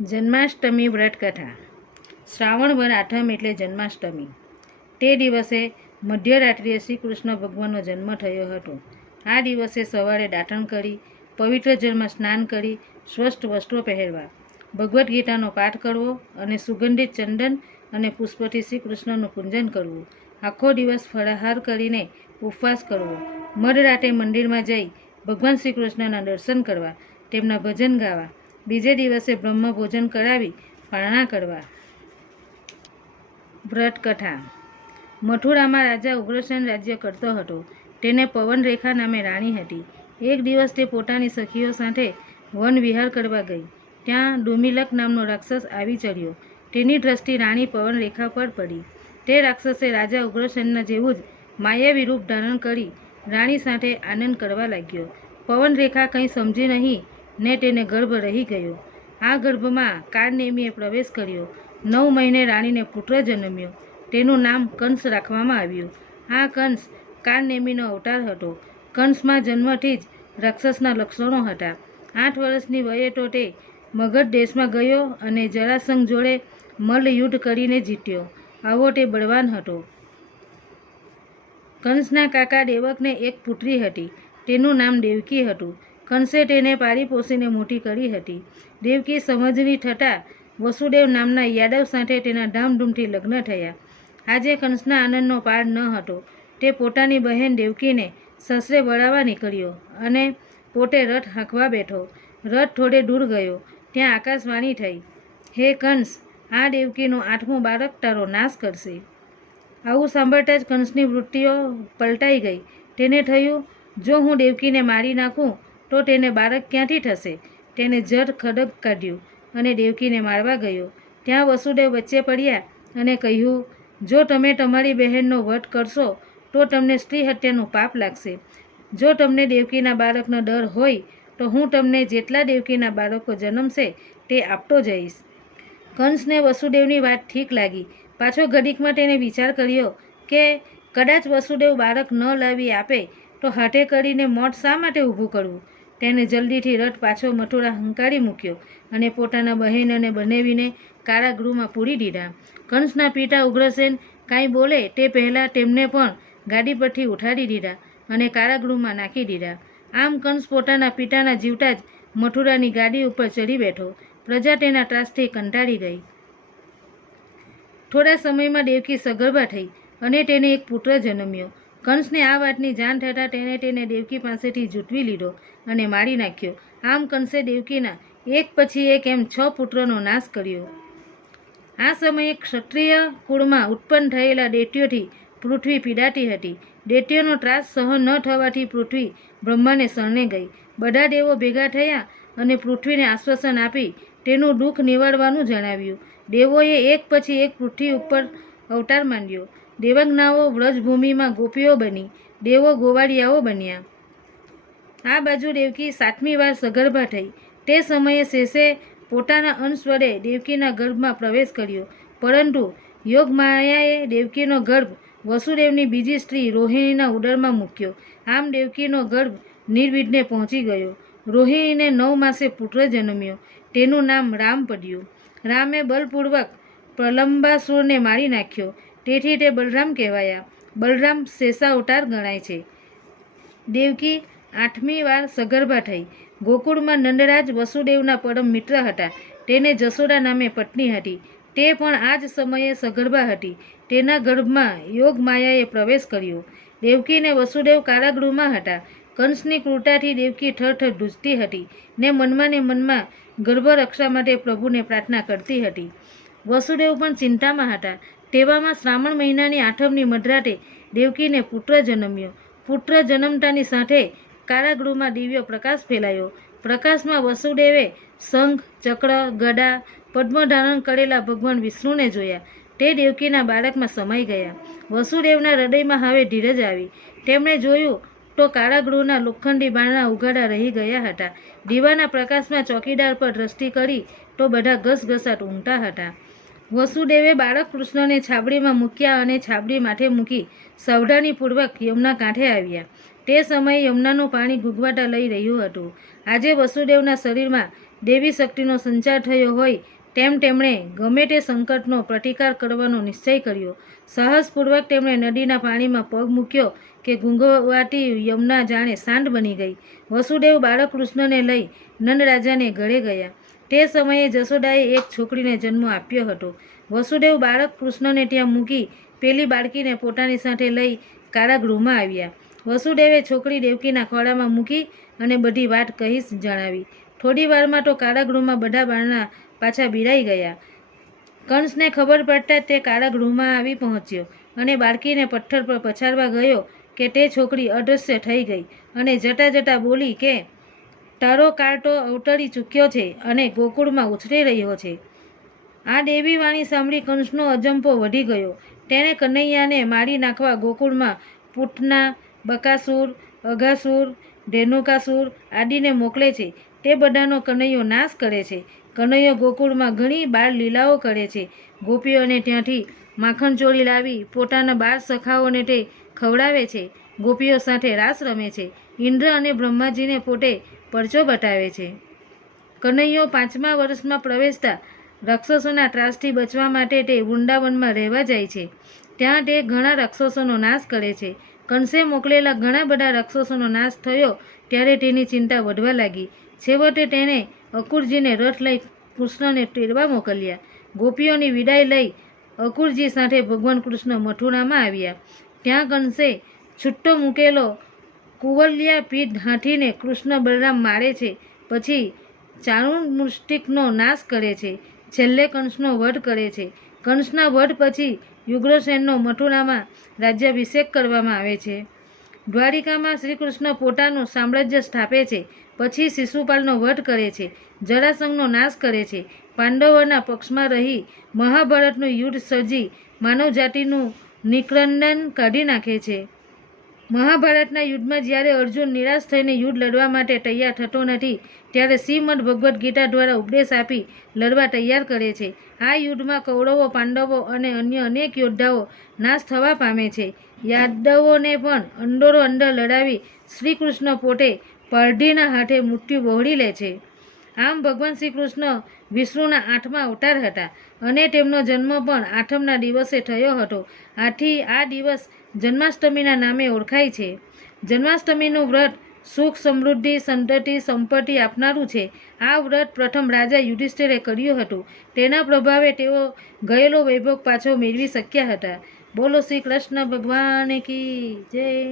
જન્માષ્ટમી વ્રતકથા. શ્રાવણ વર આઠમ એટલે જન્માષ્ટમી. તે દિવસે મધ્યરાત્રિએ શ્રી કૃષ્ણ ભગવાનનો જન્મ થયો હતો. આ દિવસે સવારે દાટણ કરી, પવિત્ર જળમાં સ્નાન કરી, સ્વસ્થ વસ્ત્રો પહેરવા, ભગવદ્ ગીતાનો પાઠ કરવો અને સુગંધિત ચંદન અને પુષ્પથી શ્રી કૃષ્ણનું પૂજન કરવું. આખો દિવસ ફળાહાર કરીને ઉપવાસ કરવો. મધરાતે મંદિરમાં જઈ ભગવાન શ્રી કૃષ્ણના દર્શન કરવા, તેમના ભજન ગાવા બીજે દિવસે બ્રહ્મ ભોજન કરાવી પારણા કરવા. વ્રતકથા. મથુરામાં રાજા ઉગ્રસેન રાજ્ય કરતો હતો. તેને પવનરેખા નામે રાણી હતી. એક દિવસ તે પોતાની સખીઓ સાથે વન વિહાર કરવા ગઈ. ત્યાં ડુમિલક નામનો રાક્ષસ આવી ચડ્યો. તેની દ્રષ્ટિ રાણી પવનરેખા પર પડી. તે રાક્ષસે રાજા ઉગ્રસેનના જેવું જ માયાવી રૂપ ધારણ કરી રાણી સાથે આનંદ કરવા લાગ્યો. પવનરેખા કંઈ સમજી નહીં ને તેને ગર્ભ રહી ગયો. આ ગર્ભમાં કાળનેમીએ પ્રવેશ કર્યો. નવ મહિને રાણીને પુત્ર જન્મ્યો. તેનું નામ કંસ રાખવામાં આવ્યું. આ કંસ કાળનેમીનો અવતાર હતો. કંસમાં જન્મથી જ રાક્ષસના લક્ષણો હતા. આઠ વર્ષની વયે તો તે મગધ દેશમાં ગયો અને જરાસંઘ જોડે મલ્લયુદ્ધ કરીને જીત્યો. આવો તે બળવાન હતો. કંસના કાકા દેવકને એક પુત્રી હતી. તેનું નામ દેવકી હતું. કંસે તેને પાળી પોષીને મોટી કરી હતી. દેવકી સમજની થતાં વસુદેવ નામના યાદવ સાથે તેના ધામધૂમથી લગ્ન થયા. આજે કંસના આનંદનો પાર ન હતો. તે પોતાની બહેન દેવકીને સસરે વળાવવા નીકળ્યો અને પોતે રથ હાંકવા બેઠો. રથ થોડે દૂર ગયો. ત્યાં આકાશવાણી થઈ. હે કંસ, આ દેવકીનું આઠમું બાળક તારો નાશ કરશે. આવું સાંભળતા જ કંસની વૃત્તિઓ પલટાઈ ગઈ. તેને થયું, જો હું દેવકીને મારી નાખું તો તેને બાળક ક્યાંથી થશે? તેને જડ ખડક કાઢ્યું અને દેવકીને મારવા ગયો. ત્યાં વસુદેવ વચ્ચે પડ્યા અને કહ્યું, જો તમે તમારી બહેનનો વધ કરશો, તો તમને સ્ત્રી હત્યાનું પાપ લાગશે. જો તમને દેવકીના બાળકનો ડર હોય, તો હું તમને જેટલા દેવકીના બાળકો જન્મશે, તે આપતો જઈશ. કંસને વસુદેવની વાત ઠીક લાગી. પાછો ઘડીકમાં તેને વિચાર કર્યો કે, કદાચ વસુદેવ બાળક ન લાવી આપે, તો હાથે કરીને મોત શા માટે ઊભું કરવું? તેને જલ્દીથી રથ પાછો મથુરા હંકારી મૂક્યો અને પોતાના બહેન અને બનેવીને કારાગૃહમાં પૂરી દીધા. કંસના પિતા ઉગ્રસેન કાંઈ બોલે તે પહેલાં તેમને પણ ગાડી પરથી ઉઠાડી દીધા અને કારાગૃહમાં નાખી દીધા. આમ કંસ પોતાના પિતાના જીવતા જ મથુરાની ગાડી ઉપર ચડી બેઠો. પ્રજા તેના ત્રાસથી કંટાળી ગઈ. થોડા સમયમાં દેવકી સગર્ભા થઈ અને તેને એક પુત્ર જન્મ્યો. કંસને આ વાતની જાણ થતાં તેણે તેને દેવકી પાસેથી જૂટવી લીધો અને મારી નાખ્યો. આમ કંસે દેવકીના એક પછી એક એમ છ પુત્રનો નાશ કર્યો. આ સમયે ક્ષત્રિય કુળમાં ઉત્પન્ન થયેલા ડેટીઓથી પૃથ્વી પીડાતી હતી. ડેટીઓનો ત્રાસ સહન ન થવાથી પૃથ્વી બ્રહ્માને શરણે ગઈ. બધા દેવો ભેગા થયા અને પૃથ્વીને આશ્વાસન આપી તેનું દુઃખ નિવારવાનું જણાવ્યું. દેવોએ એક પછી એક પૃથ્વી ઉપર અવતાર માંડ્યો. દેવજ્ઞાઓ વ્રજભૂમિમાં ગોપીઓ બની, દેવો ગોવાળિયાઓ બન્યા. આ બાજુ દેવકી સાતમી વાર સગર્ભા થઈ. તે સમયે શેષે પોતાના અંશ વડે દેવકીના ગર્ભમાં પ્રવેશ કર્યો. પરંતુ યોગમાયાએ દેવકીનો ગર્ભ વસુદેવની બીજી સ્ત્રી રોહિણીના ઉદરમાં મૂક્યો. આમ દેવકીનો ગર્ભ નિર્વિઘ્ને પહોંચી ગયો. રોહિણીને નવ માસે પુત્ર જન્મ્યો. તેનું નામ રામ પડ્યું. રામે બલપૂર્વક પ્રલંબાસુરને મારી નાખ્યો. તેથી તે બલરામ કહેવાયા. બલરામ શેષાવતાર ગણાય છે. દેવકી આઠમી વાર સગર્ભા થઈ. ગોકુળમાં નંદરાજ વસુદેવના પરમ મિત્ર હતા. તેને જશોદા નામે પત્ની હતી. તે પણ આ જ સમયે સગર્ભા હતી. તેના ગર્ભમાં યોગ માયાએ પ્રવેશ કર્યો. દેવકીને વસુદેવ કારાગૃહમાં હતા. કંસની કૃતાથી દેવકી ઠર ધૂજતી હતી ને મનમાં ને મનમાં ગર્ભરક્ષા માટે પ્રભુને પ્રાર્થના કરતી હતી. વસુદેવ પણ ચિંતામાં હતા. તેવામાં શ્રાવણ મહિનાની આઠમની મધરાતે દેવકીને પુત્ર જન્મ્યો. પુત્ર જન્મતાની સાથે કારાગૃહમાં દિવ્ય પ્રકાશ ફેલાયો. પ્રકાશમાં વસુદેવે શંખ, ચક્ર ગદા પદ્મ ધારણ કરેલા ભગવાન વિષ્ણુને જોયા. તે દેવકીના બાળકમાં સમાઈ ગયા. વસુદેવના હૃદયમાં હવે ધીરજ આવી. તેમણે જોયું તો કારાગૃહના લોખંડી બારણા ઉઘાડા રહી ગયા હતા. દીવાના પ્રકાશમાં ચોકીદાર પર દ્રષ્ટિ કરી તો બધા ઘસઘસાટ ઊંઘતા હતા. વસુદેવે બાળક કૃષ્ણને છાબડીમાં મૂક્યા અને છાબડી માથે મૂકી સાવધાનીપૂર્વક યમુના કાંઠે આવ્યા. તે સમયે યમુનાનું પાણી ગુગવાટા લઈ રહ્યું હતું. આજે વસુદેવના શરીરમાં દેવી શક્તિનો સંચાર થયો હોય તેમ તેમણે ગમે તે સંકટનો પ્રતિકાર કરવાનો નિશ્ચય કર્યો. સાહસપૂર્વક તેમણે નદીના પાણીમાં પગ મૂક્યો કે ગુંગવાટી યમુના જાણે શાંત બની ગઈ. વસુદેવ બાળક કૃષ્ણને લઈ નંદરાજાને ઘરે ગયા. તે સમયે જશોદાએ એક છોકરીને જન્મ આપ્યો હતો. વસુદેવ બાળક કૃષ્ણને ત્યાં મૂકી પેલી બાળકીને પોતાની સાથે લઈ કારાગૃહમાં આવ્યા. વસુદેવે છોકરી દેવકીના ખોળામાં મૂકી અને બધી વાત કહી જણાવી. થોડી વારમાં તો કારાગૃહમાં બધા બાળના પાછા બિરાઈ ગયા. કંસને ખબર પડતા તે કારાગૃહમાં આવી પહોંચ્યો અને બાળકીને પથ્થર પર પછાડવા ગયો કે તે છોકરી અદૃશ્ય થઈ ગઈ અને જટા જટા બોલી કે તારો કાંટો અવતરી ચૂક્યો છે અને ગોકુળમાં ઉછરી રહ્યો છે. આ દેવી વાણી સાંભળી કંસનો અજંપો વધી ગયો. તેણે કનૈયાને મારી નાખવા ગોકુળમાં પૂટના, બકાસુર અઘાસુર ધેનુકાસુર આદિને મોકલે છે. તે બધાનો કનૈયો નાશ કરે છે. કનૈયો ગોકુળમાં ઘણી બાળ લીલાઓ કરે છે. ગોપીઓને ત્યાંથી માખણ ચોરી લાવી પોતાના બાળ સખાઓને તે ખવડાવે છે. ગોપીઓ સાથે રાસ રમે છે. ઇન્દ્ર અને બ્રહ્માજીને પોતે પરચો બતાવે છે. કનૈયો પાંચમા વર્ષમાં પ્રવેશતા રાક્ષસોના ત્રાસથી બચવા માટે તે વૃંદાવનમાં રહેવા જાય છે. ત્યાં તે ઘણા રાક્ષસોનો નાશ કરે છે. કંસે મોકલેલા ઘણા બધા રાક્ષસોનો નાશ થયો ત્યારે તેની ચિંતા વધવા લાગી. છેવટે તેણે અકુરજીને રથ લઈ કૃષ્ણને ટેરવા મોકલ્યા. ગોપીઓની વિદાય લઈ અકુરજી સાથે ભગવાન કૃષ્ણ મથુરામાં આવ્યા. ત્યાં કંસે છૂટ્ટો મૂકેલો કુવલિયા પીઠ ઢાંઠીને કૃષ્ણ બલરામ મારે છે. પછી ચારુણ મુષ્ટિકનો નાશ કરે છે. છેલ્લે કંસનો વધ કરે છે. કંસના વધ પછી યુગ્રસેનનો મથુરામાં રાજ્યાભિષેક કરવામાં આવે છે. દ્વારિકામાં શ્રી કૃષ્ણ પોતાનું સામ્રાજ્ય સ્થાપે છે. પછી શિશુપાલનો વધ કરે છે. જરાસંઘનો નાશ કરે છે. પાંડવોના પક્ષમાં રહી મહાભારતનું યુદ્ધ સર્જી માનવજાતિનું નિક્રંદન કાઢી નાખે છે. મહાભારતના યુદ્ધમાં જ્યારે અર્જુન નિરાશ થઈને યુદ્ધ લડવા માટે તૈયાર થતો નથી, ત્યારે શ્રીમદ ભગવદ્ ગીતા દ્વારા ઉપદેશ આપી લડવા તૈયાર કરે છે. આ યુદ્ધમાં કૌરવો, પાંડવો અને અન્ય અનેક યોદ્ધાઓ નાશ થવા પામે છે. યાદવોને પણ અંડોરો અંદર લડાવી શ્રીકૃષ્ણ પોતે પારઢીના હાથે મૃત્યુ વહોળી લે છે. આમ ભગવાન શ્રી કૃષ્ણ વિષ્ણુના આઠમા અવતાર હતા અને તેમનો જન્મ પણ આઠમના દિવસે થયો હતો. આથી આ દિવસ જન્માષ્ટમીના નામે ઓળખાય છે. જન્માષ્ટમીનું વ્રત સુખ સમૃદ્ધિ, સંતતિ, સંપત્તિ આપનારું છે. આ વ્રત પ્રથમ રાજા યુધિષ્ઠિરે કર્યું હતું. તેના પ્રભાવે તેઓ ગયેલો વૈભોગ પાછો મેળવી શક્યા હતા. બોલો શ્રી કૃષ્ણ ભગવાન કી જય.